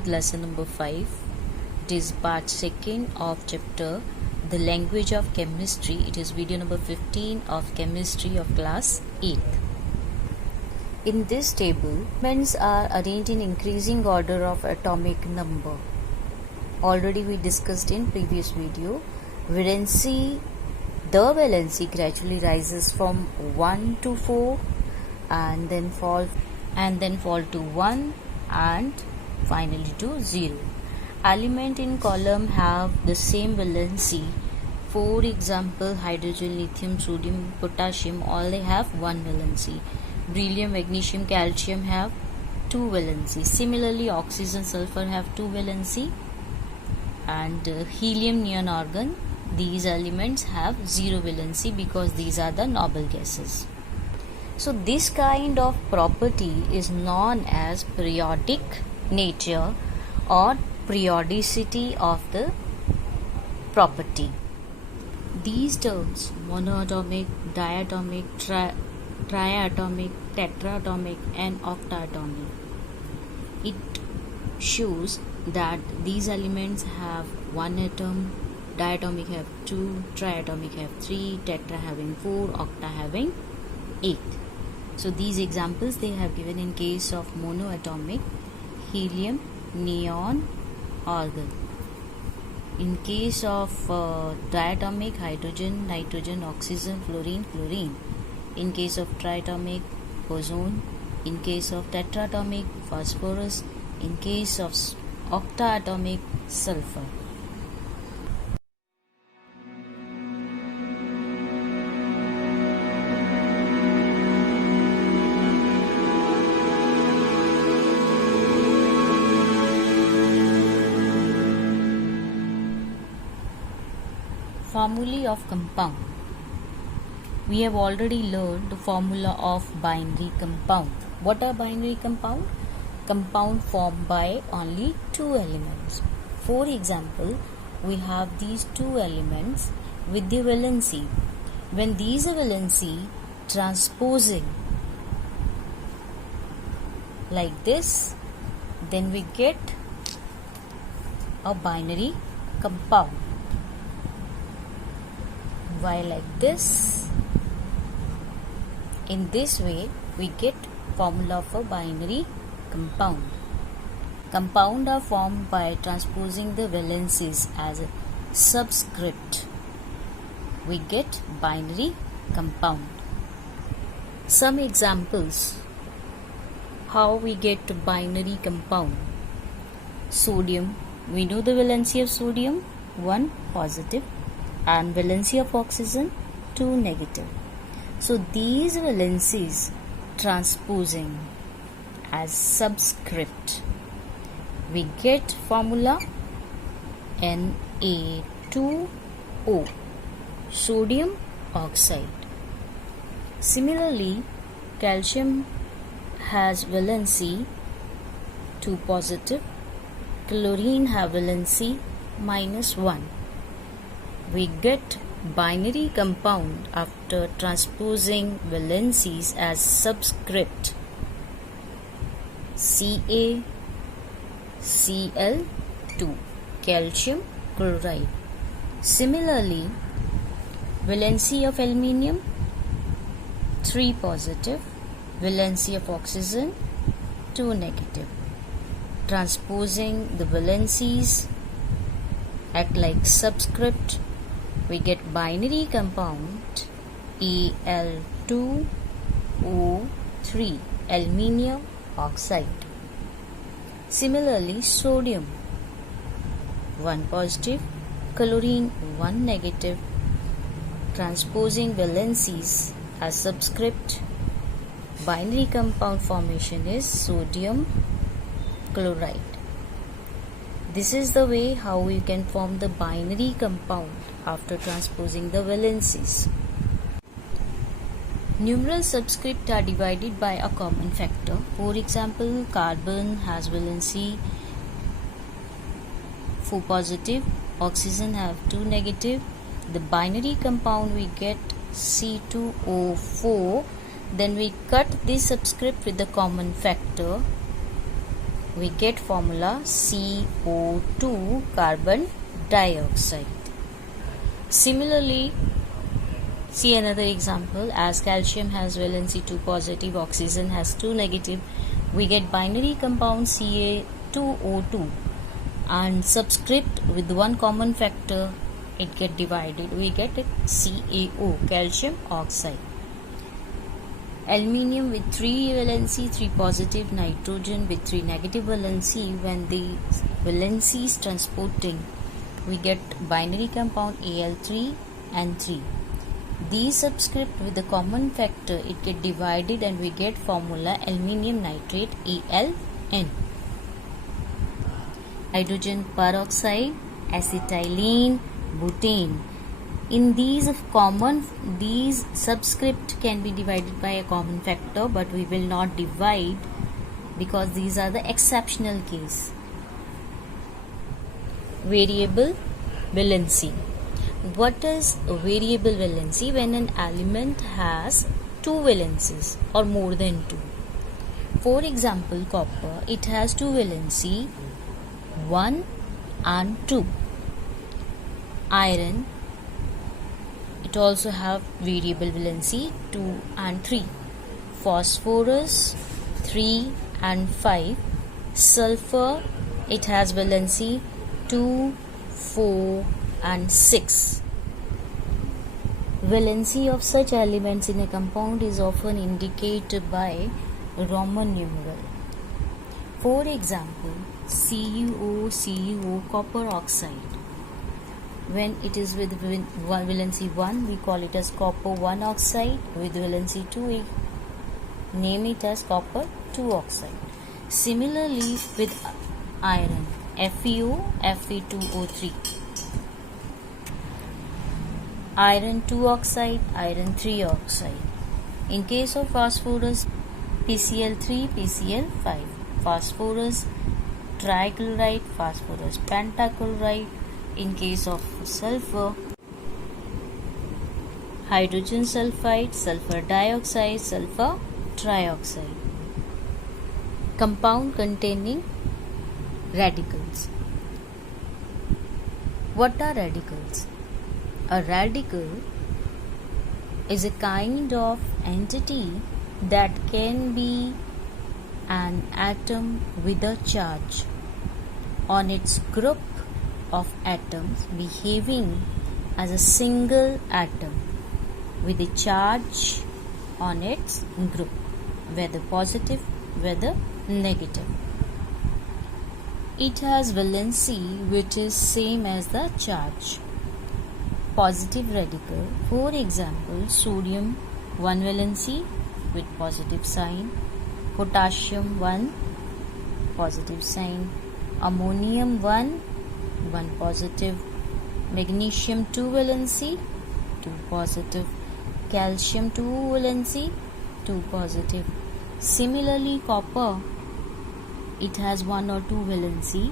with lesson number 5. It is part 2nd of chapter The Language of Chemistry. It is video number 15 of chemistry of class 8th. In this table, elements are arranged in increasing order of atomic number. Already we discussed in previous video. The valency gradually rises from 1 to 4 and then fall to 1 and finally to 0. Element in column have the same valency. For example, hydrogen, lithium, sodium, potassium, all they have one valency. Beryllium, magnesium, calcium have two valency. Similarly, oxygen, sulfur have two valency, and helium, neon, argon, these elements have zero valency because these are the noble gases. So this kind of property is known as periodic nature or periodicity of the property. These terms, monoatomic, diatomic, triatomic, tetraatomic and octatomic, it shows that these elements have one atom, diatomic have 2, triatomic have 3, tetra having 4, octa having 8. So these examples they have given in case of monoatomic, helium, neon, argon. In case of diatomic, hydrogen, nitrogen, oxygen, fluorine, chlorine. In case of triatomic, ozone. In case of tetraatomic, phosphorus. In case of octaatomic, sulfur. Formulae of compound. We have already learned the formula of binary compound. What are binary compound? Compound formed by only two elements. For example, we have these two elements with the valency. When these are valency transposing like this, then we get a binary compound. While like this, in this way we get formula for binary compound. Compound are formed by transposing the valencies as a subscript. We get binary compound. Some examples how we get binary compound. Sodium, we know the valency of sodium 1 positive and valency of oxygen 2 negative. So these valencies transposing as subscript, we get formula Na2O, sodium oxide. Similarly, calcium has valency 2 positive, chlorine have valency -1. We get binary compound after transposing valencies as subscript CaCl2, calcium chloride. Similarly, valency of aluminium 3 positive, valency of oxygen 2 negative. Transposing the valencies act like subscript, we get binary compound Al2O3, aluminium oxide. Similarly, sodium 1 positive, chlorine 1 negative. Transposing valencies as subscript, binary compound formation is sodium chloride. This is the way how we can form the binary compound after transposing the valencies. Numeral subscripts are divided by a common factor. For example, carbon has valency 4 positive, oxygen have 2 negative. The binary compound we get C2O4. Then we cut this subscript with the common factor we get formula CO2 carbon dioxide. Similarly, see another example. As calcium has valency 2 positive, oxygen has 2 negative, we get binary compound Ca2O2 and subscript with one common factor, it get divided, we get it CaO, calcium oxide. Aluminium with 3 valency, 3 positive, nitrogen with 3 negative valency. When the valency is transporting, we get binary compound Al3 and 3. These subscript with the common factor, it get divided and we get formula aluminium nitrate AlN. Hydrogen peroxide, acetylene, butane. In these subscript can be divided by a common factor, but we will not divide because these are the exceptional case. Variable valency. What is variable valency? When an element has 2 valencies or more than 2. For example, copper, it has 2 valency, 1 and 2. Iron, it also have variable valency 2 and 3. Phosphorus 3 and 5. Sulfur, it has valency 2, 4 and 6. Valency of such elements in a compound is often indicated by Roman numeral. For example, CuO, copper oxide. When it is with valency 1, we call it as copper 1 oxide. With valency 2, we name it as copper 2 oxide. Similarly, with iron, FeO, Fe2O3. Iron 2 oxide, iron 3 oxide. In case of phosphorus, PCl3, PCl5. Phosphorus trichloride, phosphorus pentachloride. In case of sulfur, hydrogen sulfide, sulfur dioxide, sulfur trioxide. Compound containing radicals. What are radicals? A radical is a kind of entity that can be an atom with a charge on its group of atoms behaving as a single atom with a charge on its group, whether positive, whether negative. It has valency which is same as the charge. Positive radical, for example, sodium 1 valency with positive sign, potassium 1 positive sign, ammonium 1 positive, magnesium 2 valency 2 positive, calcium 2 valency 2 positive. Similarly, copper, it has 1 or 2 valency,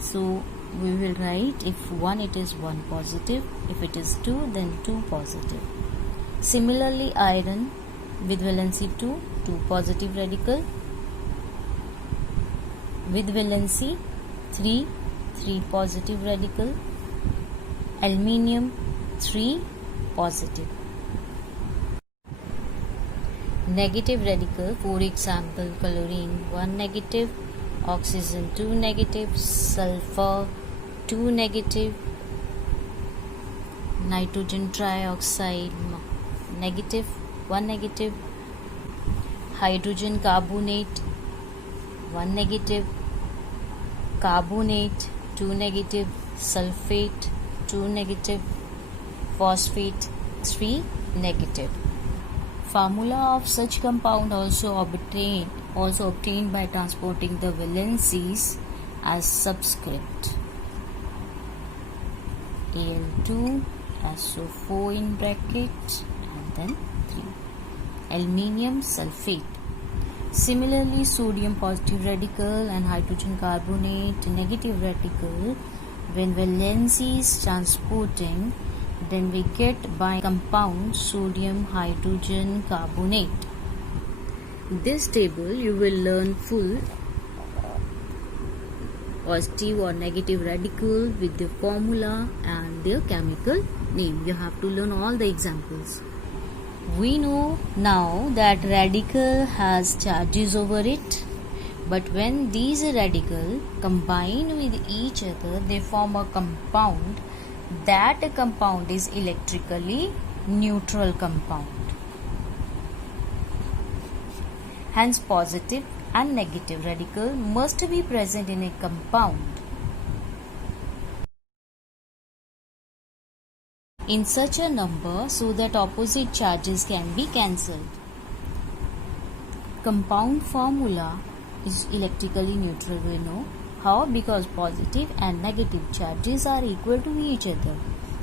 so we will write if 1 it is 1 positive, if it is 2 then 2 positive. Similarly, iron with valency 2 positive radical, with valency 3 positive radical. Aluminium 3 positive. Negative radical, for example, chlorine 1 negative, oxygen 2 negative, sulfur 2 negative, nitrogen trioxide negative 1 negative, hydrogen carbonate 1 negative, carbonate 2 negative, sulfate 2 negative, phosphate 3 negative. Formula of such compound also obtained by transporting the valencies as subscript. Al2, SO4 in bracket and then 3. Aluminium sulfate. Similarly, sodium positive radical and hydrogen carbonate negative radical, when valency is transporting, then we get by compound sodium hydrogen carbonate. This table you will learn full positive or negative radical with their formula and their chemical name. You have to learn all the examples. We know now that radical has charges over it, but when these radicals combine with each other, they form a compound. That compound is electrically neutral compound. Hence, positive and negative radical must be present in a compound. In such a number so that opposite charges can be cancelled. Compound formula is electrically neutral, we know. How? Because positive and negative charges are equal to each other.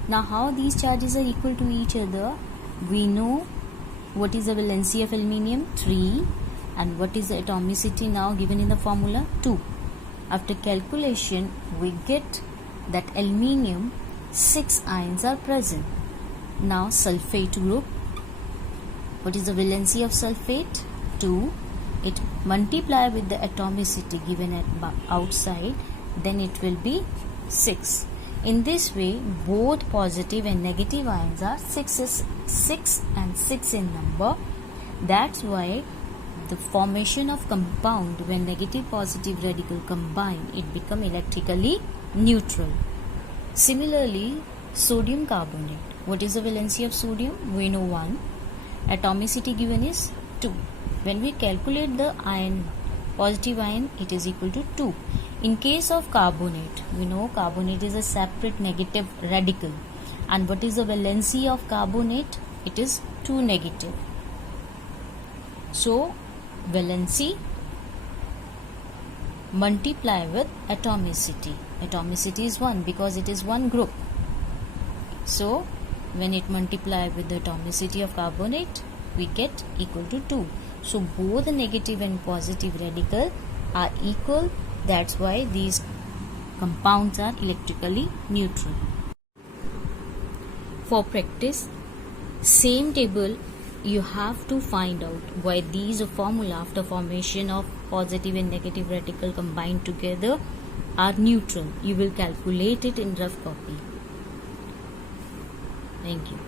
Now how these charges are equal to each other? We know what is the valency of aluminium? 3. And what is the atomicity now given in the formula? 2. After calculation, we get that aluminium 6 ions are present. Now sulfate group. What is the valency of sulfate? 2. It multiply with the atomicity given at outside, then it will be 6. In this way, both positive and negative ions are 6 and 6 in number. That's why the formation of compound, when negative positive radical combine, it become electrically neutral. Similarly, sodium carbonate. What is the valency of sodium? We know 1. Atomicity given is 2. When we calculate the ion, positive ion, it is equal to 2. In case of carbonate, we know carbonate is a separate negative radical. And what is the valency of carbonate? It is 2 negative. So, valency multiply with atomicity. Atomicity is 1 because it is one group. So, when it multiply with the atomicity of carbonate, we get equal to 2. So, both the negative and positive radical are equal. That's why these compounds are electrically neutral. For practice, same table you have to find out why these formula after formation of positive and negative radical combined together are neutral. You will calculate it in rough copy. Thank you.